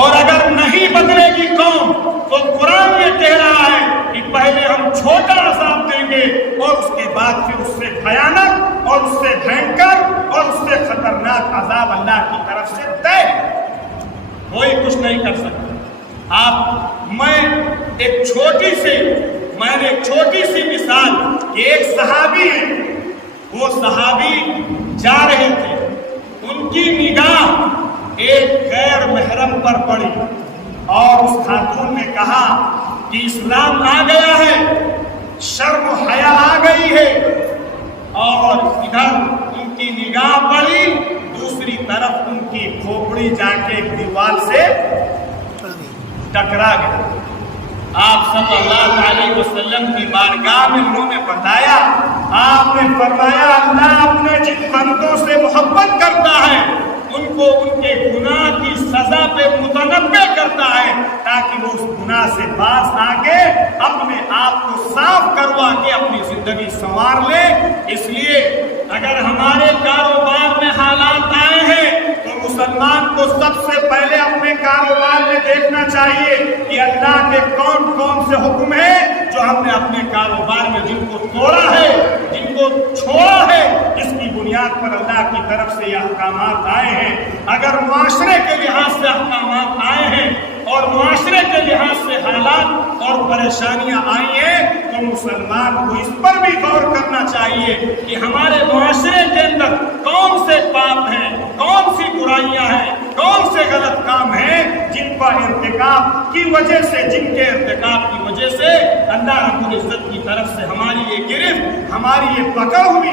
اور اگر نہیں بدلے گی قوم تو قرآن یہ کہہ رہا ہے کہ پہلے ہم چھوٹا عذاب دیں گے اور اس کے بعد پھر اس سے بھیانک اور اس سے بھینکر اور اس سے خطرناک عذاب اللہ کی طرف سے طے۔ کوئی کچھ نہیں کر سکتا۔ میں نے ایک چھوٹی سی مثال کہ ایک صحابی ہے، وہ صحابی جا رہے تھے، ان کی نگاہ ایک غیر محرم پر پڑی اور اس خاتون نے کہا کہ اسلام آ گیا ہے، شرم و حیا آ گئی ہے، اور ادھر ان کی نگاہ پڑی، دوسری طرف ان کی کھوپڑی جا کے دیوار سے ٹکرا گیا۔ آپ صلی اللہ علیہ وسلم کی بارگاہ میں انہوں نے بتایا، آپ نے فرمایا اللہ اپنے جن بندوں سے محبت کرتا ہے ان کو ان کے گناہ کی سزا پہ متنبع کرتا ہے تاکہ وہ اس گناہ سے باز آ کے اپنے آپ کو صاف کروا کے اپنی زندگی سنوار لے۔ اس لیے اگر ہمارے کاروبار میں حالات آئے ہیں تو مسلمان کو سب سے پہلے اپنے کاروبار میں دیکھنا چاہیے کہ اللہ کے کون کون سے حکم ہیں جو ہم نے اپنے کاروبار میں جن کو توڑا ہے، جن کو چھوڑا ہے، اس کی بنیاد پر اللہ کی طرف سے یہ احکامات آئے ہیں۔ اگر معاشرے کے لحاظ سے احکامات آئے ہیں اور معاشرے کے لحاظ سے حالات اور پریشانیاں آئی ہیں تو مسلمان کو اس پر بھی غور کرنا چاہیے کہ ہمارے معاشرے کے اندر کون سے پاپ ہیں، کون سی برائیاں ہیں، کون سے غلط کام ہیں جن پر ارتکاب کی وجہ سے، جن کے ارتکاب کی وجہ سے اللہ رب العزت کی طرف سے ہماری یہ گرفت، ہماری یہ پکڑ ہوئی